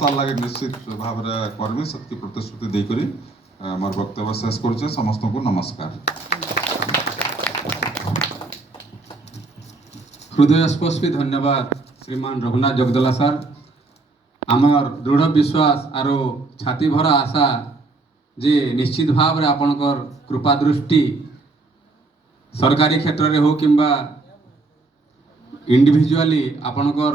তার লাগে নিশ্চিত ভাবে করবি সেতকি প্রতিশ্রুতি দেইকরি আমার বক্তব্য শেষ করছে। সমস্তকে নমস্কার। হৃদয়স্পর্শী ধন্যবাদ শ্রীমান রঘুনাথ জগদলা স্যার। আমার দৃঢ় বিশ্বাস আর ছাতি ভরা আশা যে নিশ্চিত ভাবে আপনার কৃপা দৃষ্টি সরকারি ক্ষেত্রে হোক কিংবা ইন্ডিভিজুয়ালি আপনার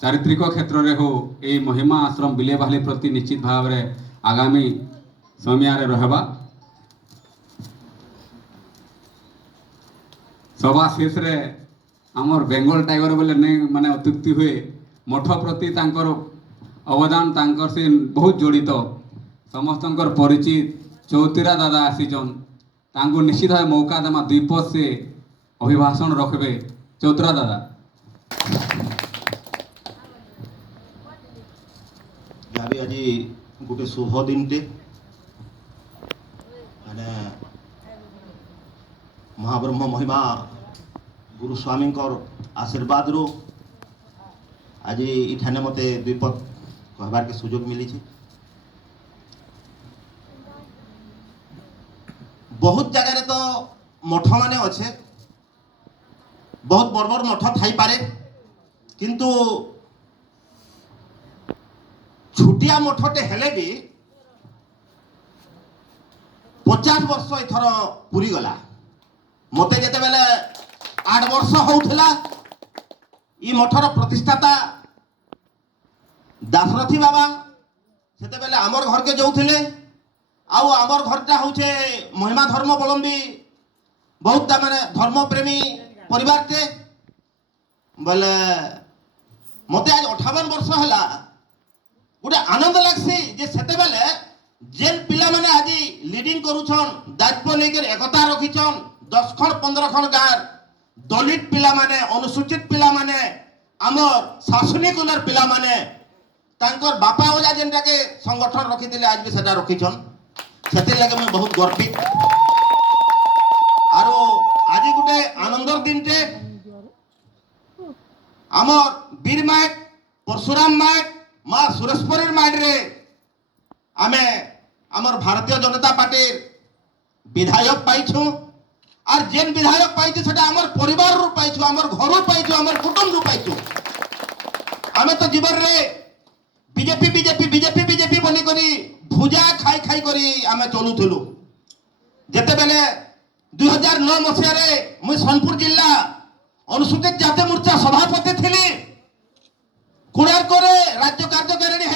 চারিত্রিক ক্ষেত্রে হোক এই মহিমা আশ্রম বিলেবাহালি প্রতি নিশ্চিত ভাবে আগামী সময়ে রহবা। সভা শেষে আমার বেঙ্গল টাইগর বলে নেই মানে অত্যুক্তি হয়ে মঠ প্রতি তাঁর অবদান তাঁর সে বহুত জড়িত সমস্তর পরিচিত চৌতিরা দাদা আসিছন তাঁকু নিশ্চিত ভাবে মৌকা দেমা দুই পদ সে অভিভাষণ রখবে। চৌতিরা দাদা ଯାହାବି ଆଜି ଗୋଟେ ଶୁଭ ଦିନଟେ ମାନେ ମହାବ୍ରହ୍ମ ମହିମା ଗୁରୁ ସ୍ୱାମୀଙ୍କର ଆଶୀର୍ବାଦରୁ ଆଜି ଏଠାନେ ମୋତେ ଦୁଇ ପଦ କହିବାର୍କେ ସୁଯୋଗ ମିଳିଛି। ବହୁତ ଜାଗାରେ ତ ମଠ ମାନେ ଅଛେ, ବହୁତ ବଡ଼ ବଡ଼ ମଠ ଥାଇପାରେ, କିନ୍ତୁ ଛୋଟିଆ ମଠଟେ ହେଲେ ବି 50 ବର୍ଷ ଏଥର ପୁରୀ ଗଲା। ମୋତେ ଯେତେବେଳେ 8 ବର୍ଷ ହଉଥିଲା ଇ ମଠର ପ୍ରତିଷ୍ଠାତା ଦାଶରଥୀ ବାବା ସେତେବେଳେ ଆମର ଘରକେ ଯାଉଥିଲେ। ଆଉ ଆମର ଘରଟା ହଉଛେ ମହିମା ଧର୍ମାବଲମ୍ବୀ ବହୁତ ମାନେ ଧର୍ମପ୍ରେମୀ ପରିବାରଟେ ବୋଲେ ମୋତେ ଆଜି 58 ବର୍ଷ ହେଲା गोटे आनंद लगसी जे सेतेबेले जेन पिला माने आज लीडिंग करूछन दायित्व लेकर एकता रखिछन 10 खण 15 खण गार दलित पिला माने अनुसूचित पिला माने हमर शासनिक कुलर पिला माने तांकर बापा ओजा जेनटा के संगठन रखिथिले आज भी सेटा रखिछन। सेते लगे मैं बहुत गर्वित। आरो आज गोटे आनंदर दिनटे हमर वीर माइक परशुराम माइक माँ सुरेश्वरी माइड्रे आमे आमर भारतीय जनता पार्टी विधायक पाइछु और जेन विधायक पाइछु सेटा आमर परिवार रु पाइछु, आमर घर पाइछु, आमर कुटुंब रु पाइछु। आमे तो जीवन रे बीजेपी बीजेपी बीजेपी बीजेपी बोली करी भुजा खाई खाई करी आमे चलुथुलु। जेते बेले 2009 मसिया रे मुई सोनपुर जिला अनुसूचित जाति मोर्चा सभापति थिली। कोणार्क राज्य कार्यकारिणी